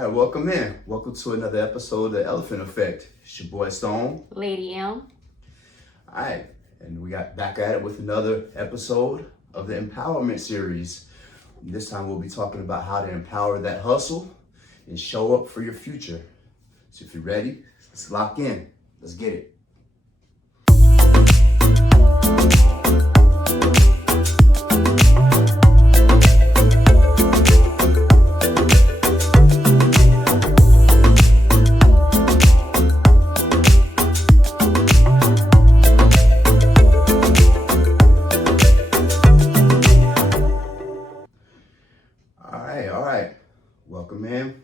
All right, welcome in. Welcome to another episode of The Elephant Effect. It's your boy Stone. Lady M. All right, and we got back at it with another episode of the Empowerment Series. This time we'll be talking about how to empower that hustle and show up for your future. So if you're ready, let's lock in. Let's get it. All right. Welcome in.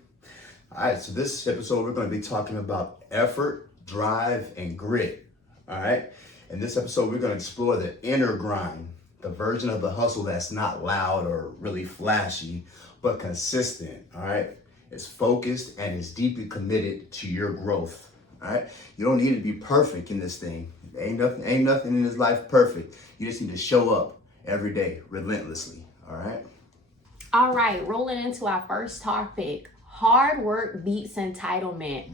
All right, so this episode we're going to be talking about effort, drive, and grit. All right. In this episode, we're going to explore the inner grind, the version of the hustle that's not loud or really flashy, but consistent. All right. It's focused and is deeply committed to your growth. All right. You don't need to be perfect in this thing. Ain't nothing in this life perfect. You just need to show up every day relentlessly. All right. All right, rolling into our first topic. Hard work beats entitlement.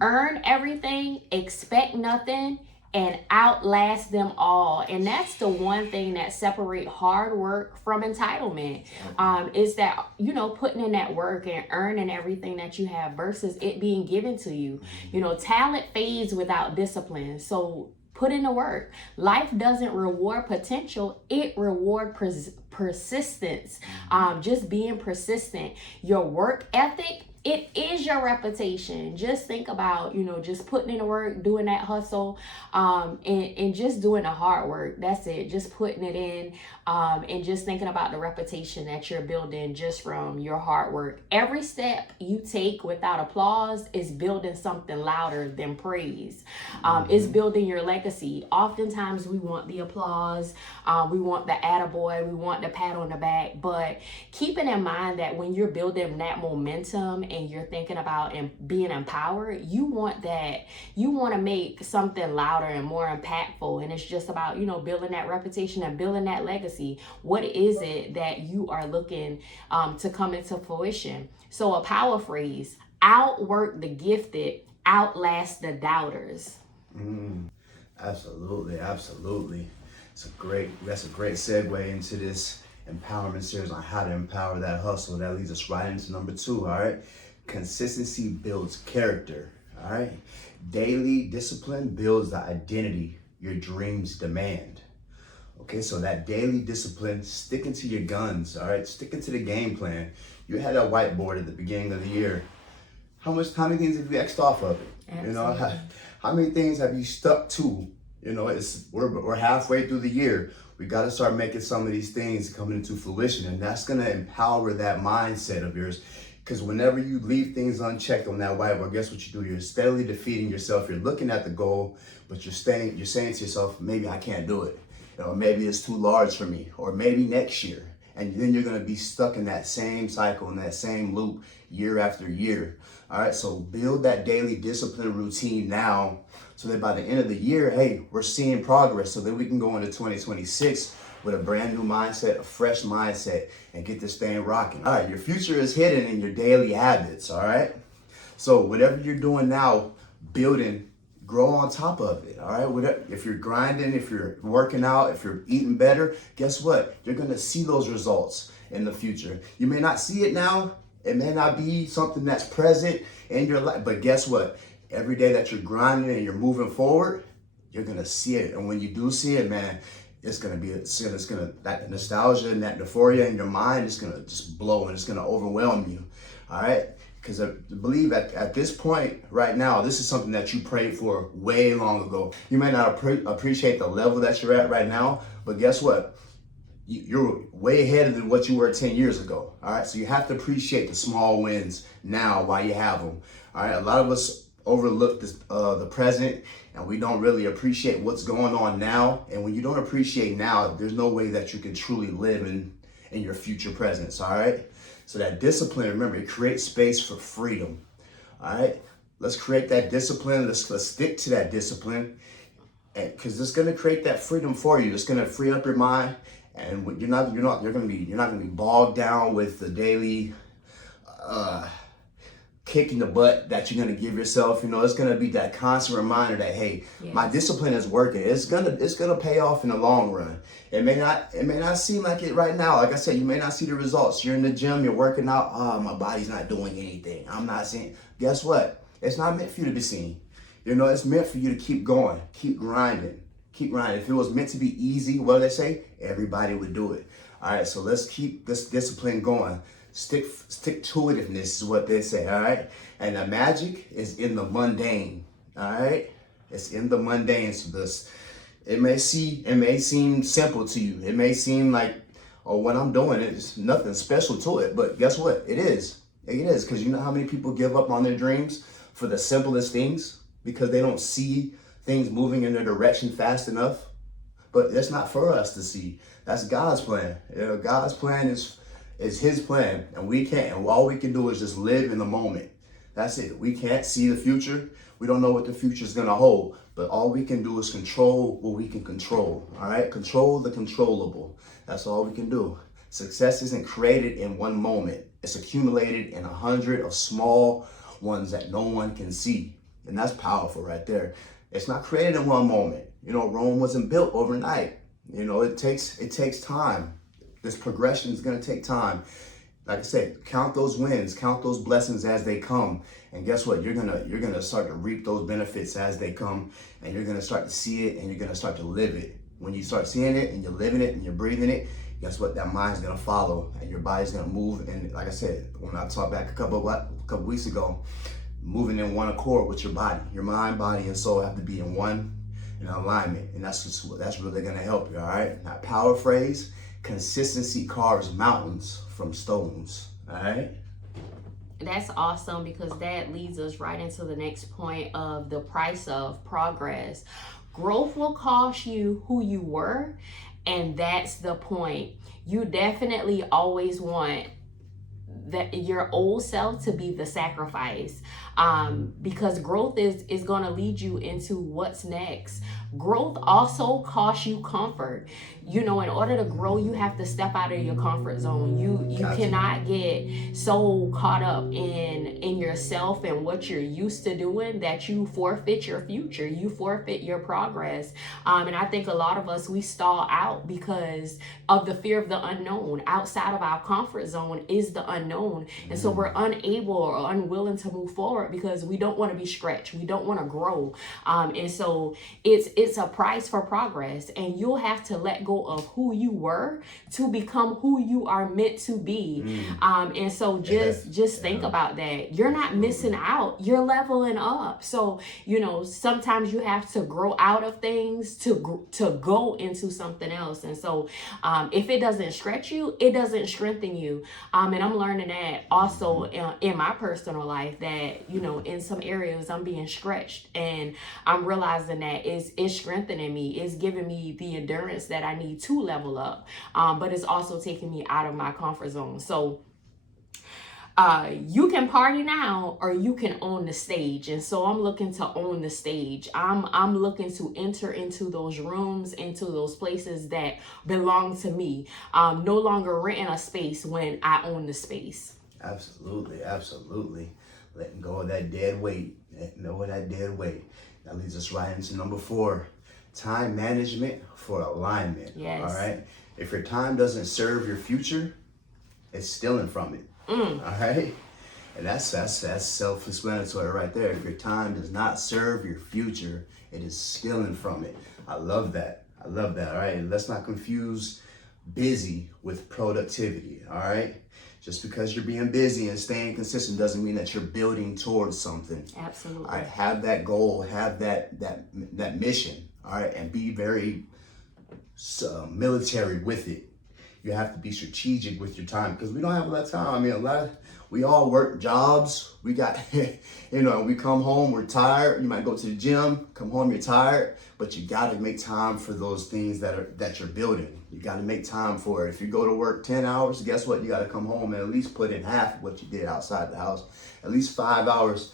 Earn everything, expect nothing, and outlast them all. And that's the one thing that separates hard work from entitlement. Is that, putting in that work and earning everything that you have versus it being given to you. Talent fades without discipline. So put in the work. Life doesn't reward potential, it rewards persistence. Just being persistent. Your work ethic, it is your reputation. Just think about, just putting in the work, doing that hustle, and just doing the hard work. That's it. Just putting it in, and just thinking about the reputation that you're building just from your hard work. Every step you take without applause is building something louder than praise. It's building your legacy. Oftentimes we want the applause, we want the attaboy, we want the pat on the back, but keeping in mind that when you're building that momentum and you're thinking about being empowered, you want to make something louder and more impactful. And it's just about, building that reputation and building that legacy. What is it that you are looking to come into fruition? So a power phrase: outwork the gifted, outlast the doubters. Absolutely. That's a great segue into this empowerment series on how to empower that hustle. That leads us right into number 2. All right. Consistency builds character. All right. Daily discipline builds the identity your dreams demand. Okay, so that daily discipline, sticking to your guns, all right, sticking to the game plan. You had a whiteboard at the beginning of the year. How many things have you X'd off of it? Absolutely. How many things have you stuck to? We're halfway through the year. We got to start making some of these things coming into fruition, and that's going to empower that mindset of yours. Because whenever you leave things unchecked on that whiteboard, guess what you do? You're steadily defeating yourself. You're looking at the goal, but you're saying to yourself, maybe I can't do it. Maybe it's too large for me, or maybe next year. And then you're going to be stuck in that same cycle, in that same loop year after year. All right, so build that daily discipline routine now so that by the end of the year, hey, we're seeing progress so that we can go into 2026 with a brand new mindset, a fresh mindset, and get this thing rocking. All right, your future is hidden in your daily habits, all right? So whatever you're doing now, building, grow on top of it, all right? If you're grinding, if you're working out, if you're eating better, guess what? You're gonna see those results in the future. You may not see it now. It may not be something that's present in your life, but guess what? Every day that you're grinding and you're moving forward, you're gonna see it. And when you do see it, man, it's gonna that nostalgia and that euphoria in your mind is gonna just blow and it's gonna overwhelm you, all right? Because I believe at this point right now, this is something that you prayed for way long ago. You may not appreciate the level that you're at right now, but guess what? You're way ahead of what you were 10 years ago, all right? So you have to appreciate the small wins now while you have them, all right? A lot of us overlook the present, and we don't really appreciate what's going on now. And when you don't appreciate now, there's no way that you can truly live in your future presence, all right? So that discipline, remember, it creates space for freedom, all right? Let's create that discipline. Let's stick to that discipline, because it's gonna create that freedom for you. It's gonna free up your mind, and you're not gonna be bogged down with the daily kick in the butt that you're gonna give yourself. You know, it's gonna be that constant reminder that, hey, my discipline is working. It's gonna pay off in the long run. It may not seem like it right now. Like I said, you may not see the results. You're in the gym, you're working out. Oh, my body's not doing anything. I'm not seeing. Guess what? It's not meant for you to be seen. You know, it's meant for you to keep going, keep grinding, keep grinding. If it was meant to be easy, what do they say? Everybody would do it. All right, so let's keep this discipline going. Stick to itiveness is what they say, all right? And the magic is in the mundane, all right? It's in the mundane. So this, it may seem simple to you. It may seem like, oh, what I'm doing is nothing special to it. But guess what? It is. It is, because you know how many people give up on their dreams for the simplest things because they don't see things moving in their direction fast enough. But that's not for us to see. That's God's plan. You know, God's plan is his plan, and we can't. And all we can do is just live in the moment. That's it. We can't see the future. We don't know what the future is gonna hold, but all we can do is control what we can control. All right, control the controllable. That's all we can do. Success isn't created in one moment. It's accumulated in 100 of small ones that no one can see, and that's powerful right there. It's not created in one moment. You know, Rome wasn't built overnight. You know, it takes time. This progression is gonna take time. Like I said, count those wins, count those blessings as they come. And guess what? You're gonna start to reap those benefits as they come, and you're gonna start to see it, and you're gonna start to live it. When you start seeing it and you're living it and you're breathing it, guess what? That mind's gonna follow, and your body's gonna move. And like I said, when I talked back a couple weeks ago, moving in one accord with your body, your mind, body, and soul have to be in alignment, and that's really gonna help you. All right. Now, power phrase: consistency carves mountains from stones. All right. That's awesome, because that leads us right into the next point of the price of progress. Growth will cost you who you were, and that's the point. You definitely always want that your old self to be the sacrifice, because growth is going to lead you into what's next. Growth also costs you comfort. You know, in order to grow, you have to step out of your comfort zone. You cannot get so caught up in yourself and what you're used to doing that you forfeit your future, you forfeit your progress. And I think a lot of us, we stall out because of the fear of the unknown. Outside of our comfort zone is the unknown. And so we're unable or unwilling to move forward because we don't want to be stretched. We don't want to grow. And so it's a price for progress, and you'll have to let go of who you were to become who you are meant to be. And so just think about that. You're not missing out. You're leveling up. So, you know, sometimes you have to grow out of things to go into something else. And so if it doesn't stretch you, it doesn't strengthen you. And I'm learning that also in my personal life, that, you know, in some areas I'm being stretched, and I'm realizing that it's strengthening me. It's giving me the endurance that I need to level up. But it's also taking me out of my comfort zone. So you can party now, or you can own the stage. And so I'm looking to own the stage. I'm looking to enter into those rooms, into those places that belong to me. No longer renting a space when I own the space. Absolutely, absolutely. Letting go of that dead weight. Letting go of that dead weight. That leads us right into number 4. Time management for alignment. Yes. All right. If your time doesn't serve your future, it's stealing from it. All right. And that's self-explanatory right there. If your time does not serve your future, it is stealing from it. I love that. All right. And let's not confuse busy with productivity. All right. Just because you're being busy and staying consistent doesn't mean that you're building towards something. Absolutely. All right. Have that goal, have that mission. All right. And be very military with it. You have to be strategic with your time, because we don't have a lot of time. I mean, we all work jobs. We got, you know, we come home, we're tired. You might go to the gym, come home, you're tired, but you got to make time for those things that you're building. You got to make time for it. If you go to work 10 hours, guess what? You got to come home and at least put in half of what you did outside the house. At least 5 hours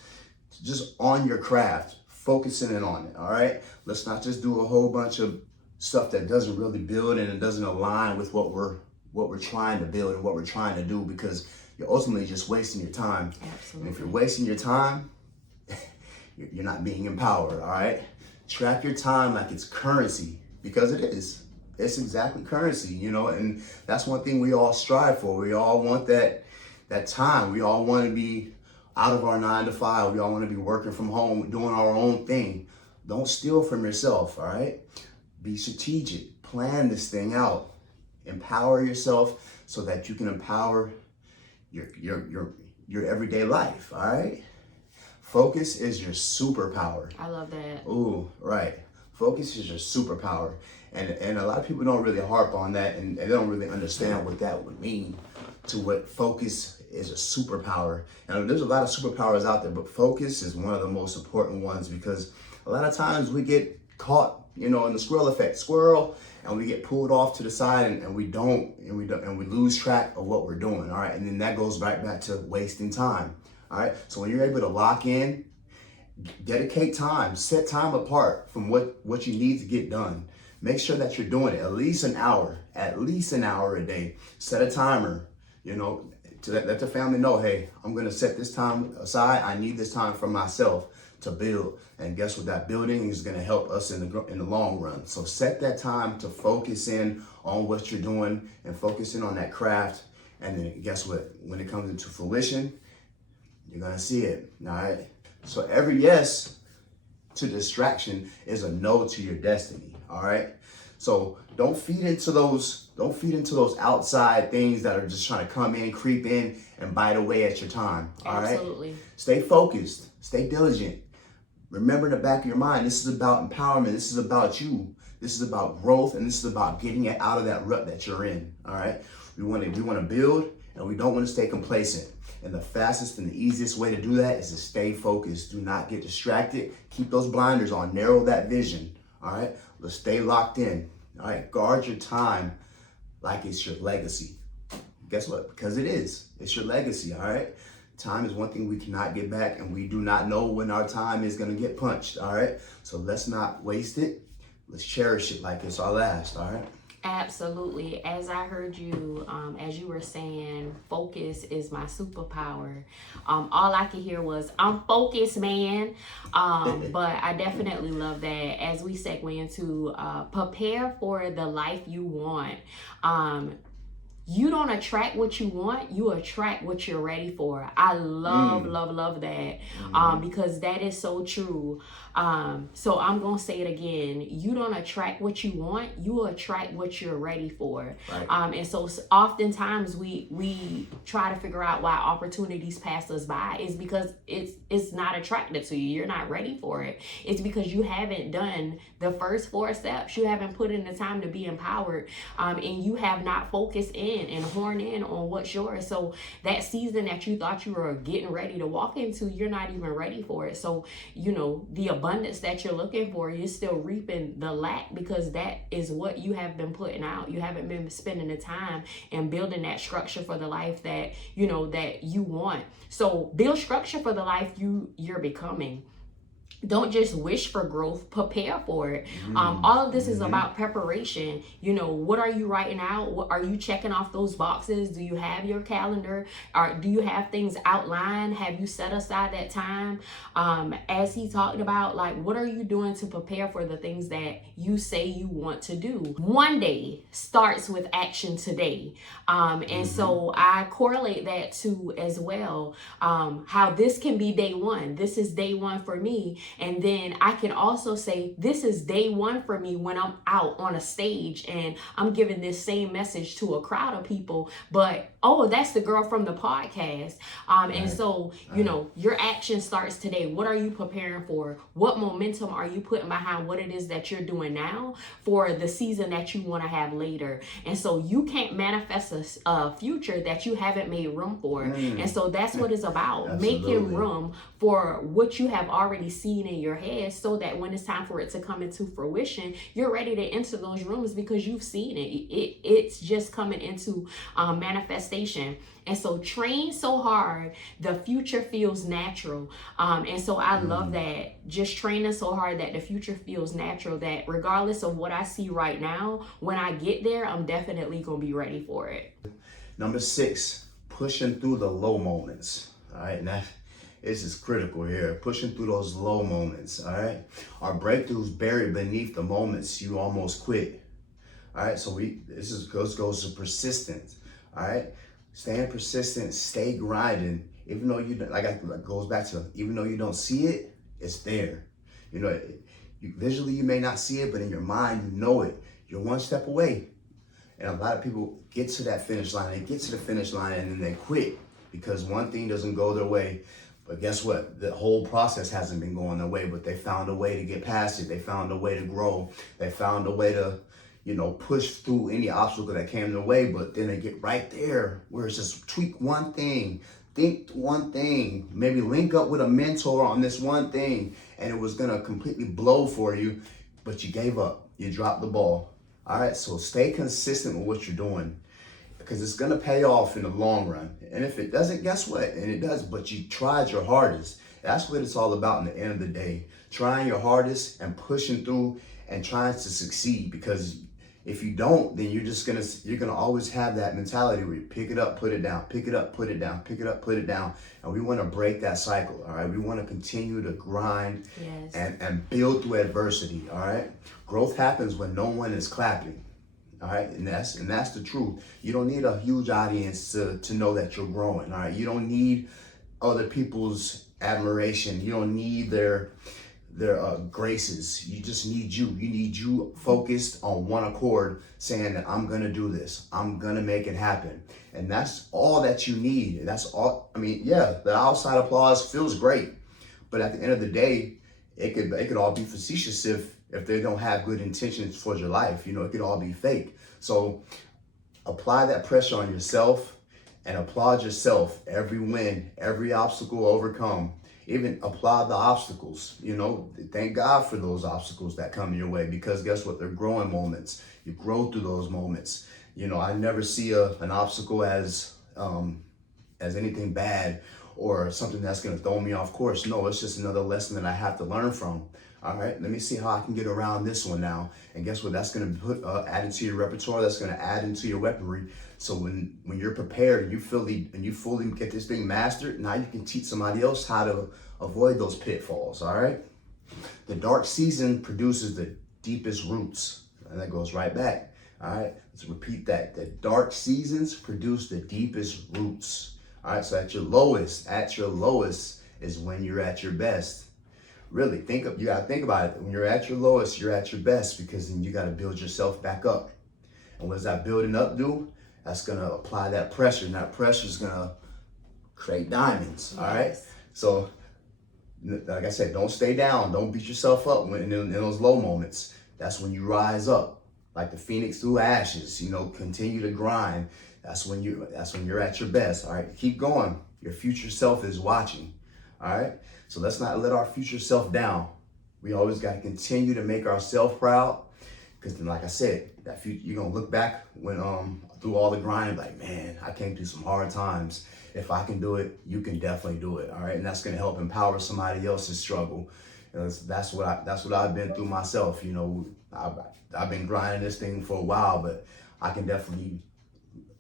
just on your craft, focusing in on it. All right. Let's not just do a whole bunch of stuff that doesn't really build and it doesn't align with what we're trying to build and what we're trying to do, because you're ultimately just wasting your time. Absolutely. And if you're wasting your time, you're not being empowered, all right? Track your time like it's currency, because it is. It's exactly currency, you know, and that's one thing we all strive for. We all want that time. We all want to be out of our 9 to 5. We all want to be working from home, doing our own thing. Don't steal from yourself, all right? Be strategic. Plan this thing out. Empower yourself so that you can empower your everyday life, all right? Focus is your superpower. I love that. Ooh, right. Focus is your superpower. And a lot of people don't really harp on that, and they don't really understand what that would mean, to what focus is a superpower. And there's a lot of superpowers out there, but focus is one of the most important ones, because a lot of times we get caught, you know, in the squirrel effect, and we get pulled off to the side, and we lose track of what we're doing, all right? And then that goes right back to wasting time, all right? So when you're able to lock in, dedicate time, set time apart from what you need to get done. Make sure that you're doing it at least an hour a day. Set a timer, you know, to let the family know, hey, I'm gonna set this time aside. I need this time for myself to build. And guess what? That building is gonna help us in the long run. So set that time to focus in on what you're doing and focus in on that craft. And then guess what? When it comes into fruition, you're gonna see it, all right? So every yes to distraction is a no to your destiny, all right? So don't feed into those outside things that are just trying to come in, creep in, and bite away at your time, all right? Absolutely. Stay focused, stay diligent. Remember in the back of your mind, this is about empowerment, this is about you, this is about growth, and this is about getting it out of that rut that you're in, all right? We want to build, and we don't want to stay complacent. And the fastest and the easiest way to do that is to stay focused. Do not get distracted. Keep those blinders on. Narrow that vision. All right? Let's stay locked in. All right? Guard your time like it's your legacy. Guess what? Because it is. It's your legacy. All right? Time is one thing we cannot get back, and we do not know when our time is going to get punched. All right? So let's not waste it. Let's cherish it like it's our last. All right? Absolutely. As I heard you, as you were saying, focus is my superpower. All I could hear was, I'm focused, man. But I definitely love that. As we segue into prepare for the life you want. You don't attract what you want, you attract what you're ready for. I love that, because that is so true. So I'm going to say it again. You don't attract what you want, you attract what you're ready for. Right. And so oftentimes we try to figure out why opportunities pass us by. Is because it's not attractive to you. You're not ready for it. It's because you haven't done the first 4 steps. You haven't put in the time to be empowered, and you have not focused in and horn in on what's yours. So that season that you thought you were getting ready to walk into, you're not even ready for it. So, you know, the abundance that you're looking for, you're still reaping the lack, because that is what you have been putting out. You haven't been spending the time and building that structure for the life that, you know, that you want. So build structure for the life you're becoming. Don't just wish for growth, prepare for it. All of this is about preparation. You know, what are you writing out? What are you checking off those boxes? Do you have your calendar? Or do you have things outlined? Have you set aside that time? As he talked about, like, what are you doing to prepare for the things that you say you want to do? One day starts with action today. And so I correlate that to as well, how this can be day one. This is day one for me. And then I can also say, this is day one for me when I'm out on a stage and I'm giving this same message to a crowd of people. But, oh, that's the girl from the podcast. And so, you know, your action starts today. What are you preparing for? What momentum are you putting behind what it is that you're doing now for the season that you want to have later? And so you can't manifest a future that you haven't made room for. And so that's what it's about. Making room for what you have already seen in your head, so that when it's time for it to come into fruition, you're ready to enter those rooms because you've seen it. It's just coming into manifestation. And so train so hard, the future feels natural. And so I love that, just training so hard that the future feels natural, that regardless of what I see right now, when I get there, I'm definitely going to be ready for it. Number 6, pushing through the low moments. All right, and that this is critical here. Pushing through those low moments. All right, our breakthroughs buried beneath the moments you almost quit. All right, so goes to persistence. All right, staying persistent, stay grinding, even though like goes back to, even though you don't see it, it's there. You know, visually you may not see it, but in your mind you know it. You're one step away. And a lot of people get to that finish line. They get to the finish line and then they quit because one thing doesn't go their way. But guess what? The whole process hasn't been going their way, but they found a way to get past it. They found a way to grow. They found a way to, push through any obstacle that came their way. But then they get right there where it's just tweak one thing, think one thing, maybe link up with a mentor on this one thing, and it was gonna completely blow for you, but you gave up. You dropped the ball. All right, so stay consistent with what you're doing because it's gonna pay off in the long run. And if it doesn't, guess what? And it does, but you tried your hardest. That's what it's all about in the end of the day. Trying your hardest and pushing through and trying to succeed, because if you don't, then you're gonna always have that mentality where you pick it up, put it down, pick it up, put it down, pick it up, put it down. And we wanna break that cycle, all right? We wanna continue to grind and build through adversity, all right? Growth happens when no one is clapping, all right? And that's the truth. You don't need a huge audience to know that you're growing, all right? You don't need other people's admiration. You don't need their graces. You just need you. You need you focused on one accord, saying that I'm gonna do this. I'm gonna make it happen. And that's all that you need. That's all. I mean, yeah, the outside applause feels great, but at the end of the day, it could all be facetious if they don't have good intentions for your life. It could all be fake. So apply that pressure on yourself and applaud yourself every win, every obstacle overcome. Even applaud the obstacles, thank God for those obstacles that come your way, because guess what? They're growing moments. You grow through those moments. I never see an obstacle as anything bad or something that's gonna throw me off course. No, it's just another lesson that I have to learn from. All right, let me see how I can get around this one now. And guess what? That's gonna add into your repertoire. That's gonna add into your weaponry. So when you're prepared and you fully get this thing mastered, now you can teach somebody else how to avoid those pitfalls. All right. The dark season produces the deepest roots, and that goes right back. All right. Let's repeat that. The dark seasons produce the deepest roots. All right. So at your lowest is when you're at your best. Really you gotta think about it. When you're at your lowest, you're at your best, because then you gotta build yourself back up. And what does that building up do? That's gonna apply that pressure, and that pressure is gonna create diamonds. Yes. All right. So, like I said, don't stay down. Don't beat yourself up in those low moments. That's when you rise up, like the phoenix through ashes. Continue to grind. That's when you're at your best. All right. Keep going. Your future self is watching. All right. So let's not let our future self down. We always got to continue to make ourselves proud, because then, like I said, that future, you're gonna look back when through all the grind, like, man, I came through some hard times. If I can do it, you can definitely do it. All right, and that's gonna help empower somebody else's struggle. That's what I've been through myself. I've been grinding this thing for a while, but I can definitely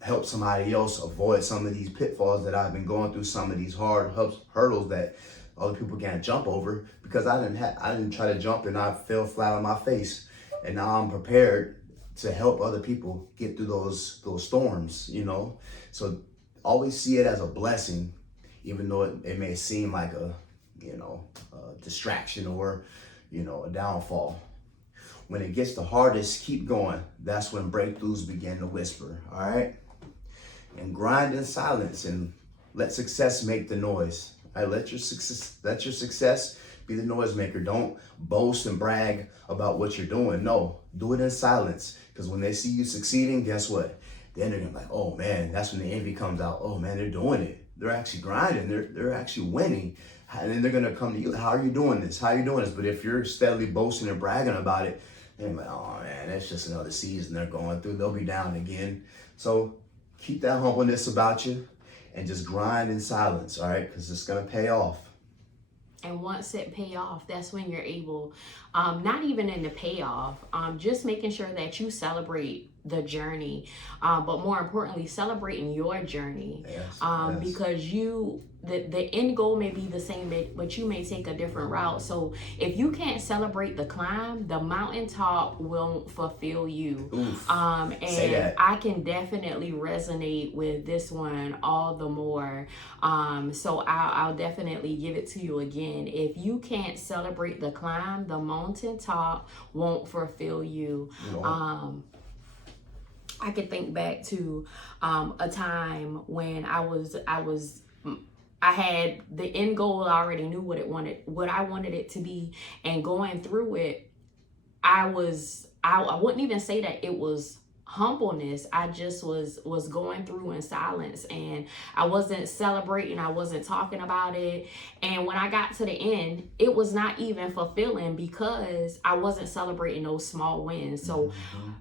help somebody else avoid some of these pitfalls that I've been going through, some of these hard hurdles that other people can't jump over, because I didn't try to jump and I fell flat on my face. And now I'm prepared to help other people get through those storms, So always see it as a blessing, even though it may seem like a distraction or, a downfall. When it gets the hardest, keep going. That's when breakthroughs begin to whisper, all right? And grind in silence and let success make the noise. All right, let your success be the noisemaker. Don't boast and brag about what you're doing. No, do it in silence. Because when they see you succeeding, guess what? Then they're gonna be like, oh man, that's when the envy comes out. Oh man, they're doing it. They're actually grinding. They're actually winning. And then they're gonna come to you. How are you doing this? How are you doing this? But if you're steadily boasting and bragging about it, they're like, oh man, that's just another season they're going through. They'll be down again. So keep that humbleness about you and just grind in silence, all right? Because it's gonna pay off. And once it pay off, that's when you're able, not even in the payoff, just making sure that you celebrate the journey, but more importantly, celebrating your journey. Yes, Because the end goal may be the same, but you may take a different route. So if you can't celebrate the climb, the mountaintop won't fulfill you. Oof. Say And that. I can definitely resonate with this one all the more. So I'll definitely give it to you again. If you can't celebrate the climb, the mountaintop won't fulfill you. I can think back to a time when I had the end goal. I already knew what I wanted it to be, and going through it, I wouldn't even say that it was humbleness. I just was going through in silence, and I wasn't celebrating, I wasn't talking about it. And when I got to the end, it was not even fulfilling because I wasn't celebrating those small wins. So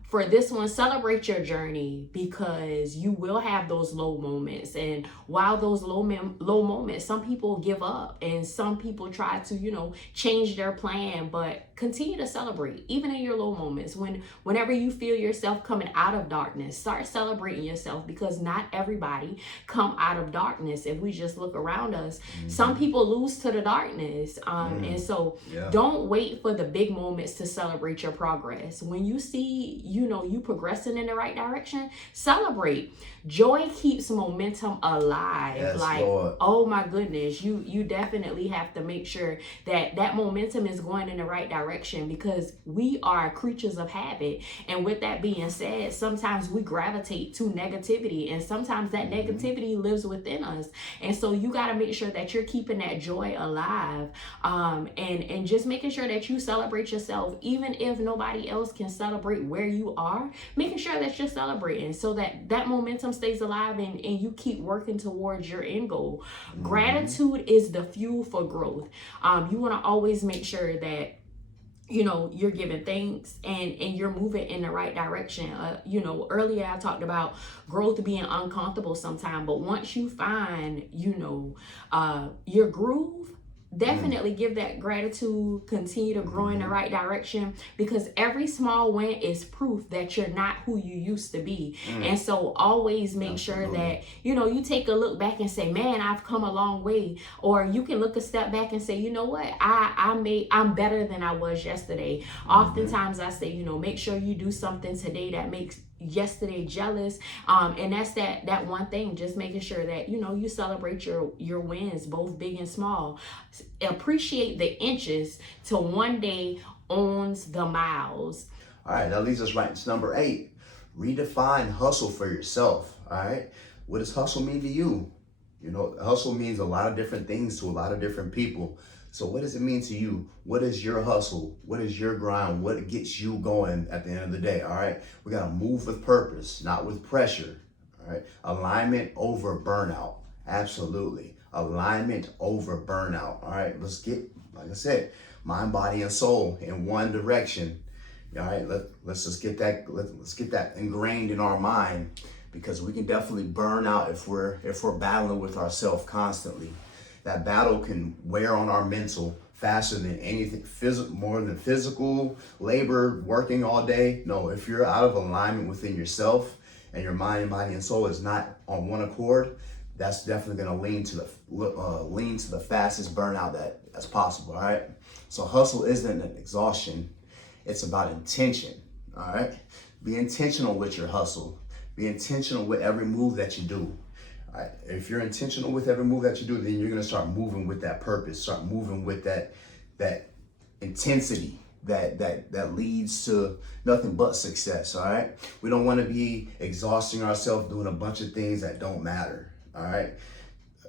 for this one, celebrate your journey, because you will have those low moments. And while those low moments, some people give up and some people try to, change their plan, but continue to celebrate even in your low moments. Whenever you feel yourself coming out of darkness, start celebrating yourself, because not everybody come out of darkness. If we just look around us, some people lose to the darkness. And so don't wait for the big moments to celebrate your progress. When you see, you progressing in the right direction, celebrate. Joy keeps momentum alive. Yes, like, Lord. Oh my goodness, you definitely have to make sure that momentum is going in the right direction, because we are creatures of habit. And with that being said, sometimes we gravitate to negativity, and sometimes that negativity lives within us. And so you got to make sure that you're keeping that joy alive, and just making sure that you celebrate yourself, even if nobody else can celebrate where you are. Making sure that you're celebrating so that momentum stays alive, and you keep working towards your end goal. Gratitude is the fuel for growth. You want to always make sure that you're giving thanks, and you're moving in the right direction. Earlier I talked about growth being uncomfortable sometimes, but once you find your groove, definitely give that gratitude, continue to grow in the right direction, because every small win is proof that you're not who you used to be. And so always make sure that you take a look back and say, man, I've come a long way. Or you can look a step back and say, you know what, I'm better than I was yesterday. Oftentimes I say, make sure you do something today that makes yesterday jealous, and that's that one thing. Just making sure that you celebrate your wins, both big and small. Appreciate the inches till one day owns the miles. All right, that leads us right into number 8. Redefine hustle for yourself. All right, what does hustle mean to you? Hustle means a lot of different things to a lot of different people. So what does it mean to you? What is your hustle? What is your grind? What gets you going at the end of the day? All right, we got to move with purpose, not with pressure. All right, alignment over burnout. Absolutely, alignment over burnout. All right, let's get, like I said, mind, body, and soul in one direction. All right, let's just get that. Let's get that ingrained in our mind, because we can definitely burn out if we're battling with ourselves constantly. That battle can wear on our mental faster than anything, more than physical labor, working all day. No, if you're out of alignment within yourself, and your mind, body, and soul is not on one accord, that's definitely going to lean to the fastest burnout that's possible. All right. So hustle isn't an exhaustion; it's about intention. All right. Be intentional with your hustle. Be intentional with every move that you do. All right. If you're intentional with every move that you do, then you're going to start moving with that purpose. Start moving with that intensity that leads to nothing but success. All right. We don't want to be exhausting ourselves doing a bunch of things that don't matter. All right.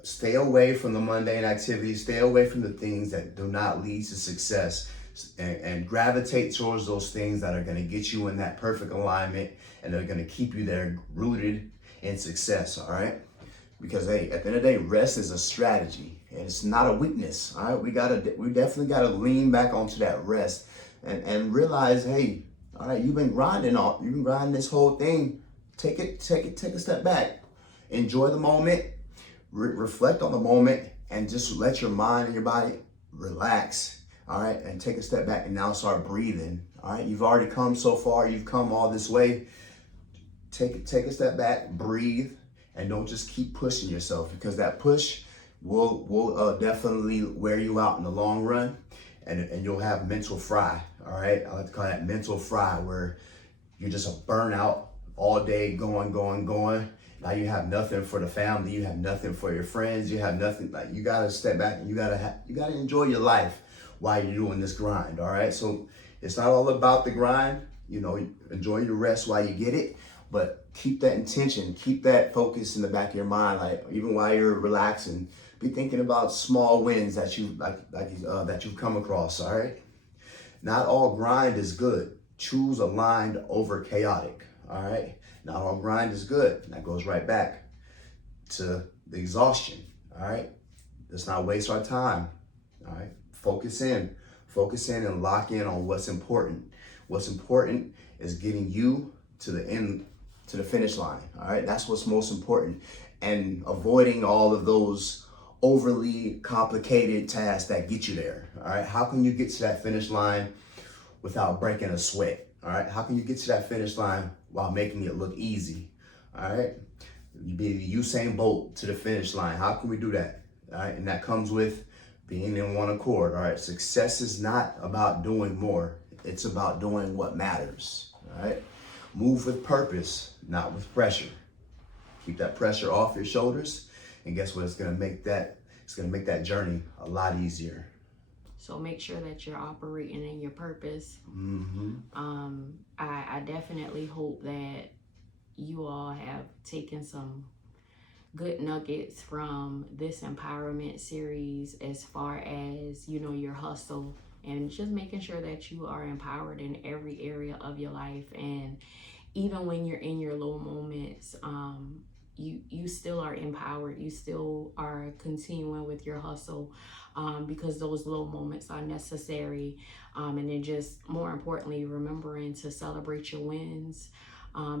Stay away from the mundane activities. Stay away from the things that do not lead to success, and gravitate towards those things that are going to get you in that perfect alignment, and they're going to keep you there rooted in success. All right. Because hey, at the end of the day, rest is a strategy, and it's not a weakness. All right. We definitely got to lean back onto that rest, and realize, hey, all right, you've been grinding this whole thing. Take a step back. Enjoy the moment, reflect on the moment, and just let your mind and your body relax. All right, and take a step back and now start breathing. All right, you've already come so far. You've come all this way. take a step back, breathe, and don't just keep pushing yourself, because that push will definitely wear you out in the long run, and you'll have mental fry. All right, I like to call that mental fry, where you're just a burnout all day, going. Now you have nothing for the family, you have nothing for your friends, you have nothing. Like, you gotta step back and you gotta enjoy your life while you're doing this grind. All right, so it's not all about the grind. You know, enjoy your rest while you get it, but keep that intention, keep that focus in the back of your mind. Like, even while you're relaxing, be thinking about small wins that that you've come across. All right, not all grind is good. Choose aligned over chaotic. All right, not all grind is good. That goes right back to the exhaustion. All right, let's not waste our time. All right, focus in and lock in on what's important. What's important is getting you to the end, to the finish line. All right, that's what's most important, and avoiding all of those overly complicated tasks that get you there. All right, how can you get to that finish line without breaking a sweat? All right, how can you get to that finish line while making it look easy? All right, you be the Usain Bolt to the finish line. How can we do that? All right, and that comes with being in one accord. All right, success is not about doing more. It's about doing what matters. All right, move with purpose, not with pressure. Keep that pressure off your shoulders, and guess what? It's gonna make that journey a lot easier. So make sure that you're operating in your purpose. Mm-hmm. I definitely hope that you all have taken some good nuggets from this empowerment series, as far as, you know, your hustle, and just making sure that you are empowered in every area of your life. And even when you're in your low moments, you still are empowered. You still are continuing with your hustle, because those low moments are necessary. And then, just more importantly, remembering to celebrate your wins,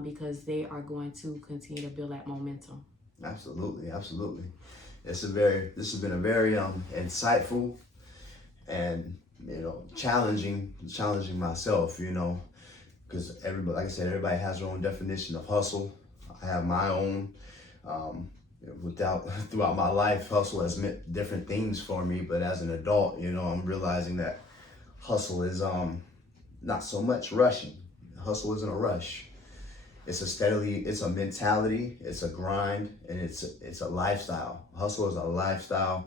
because they are going to continue to build that momentum. Absolutely. This has been a very insightful and, you know, challenging myself, you know, because everybody, like I said, everybody has their own definition of hustle. I have my own. Throughout my life, hustle has meant different things for me, but as an adult, you know, I'm realizing that hustle is not so much rushing. Hustle isn't a rush. It's a mentality, it's a grind, and it's a lifestyle. Hustle is a lifestyle,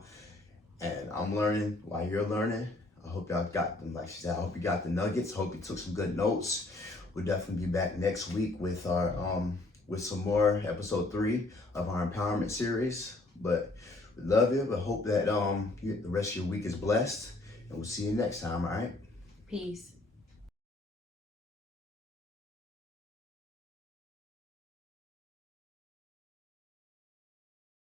and I'm learning while you're learning. I hope y'all got them, like she said, I hope you got the nuggets. Hope you took some good notes. We'll definitely be back next week with our with some more episode 3 of our empowerment series. But we love you, but hope that the rest of your week is blessed, and we'll see you next time. All right, Peace.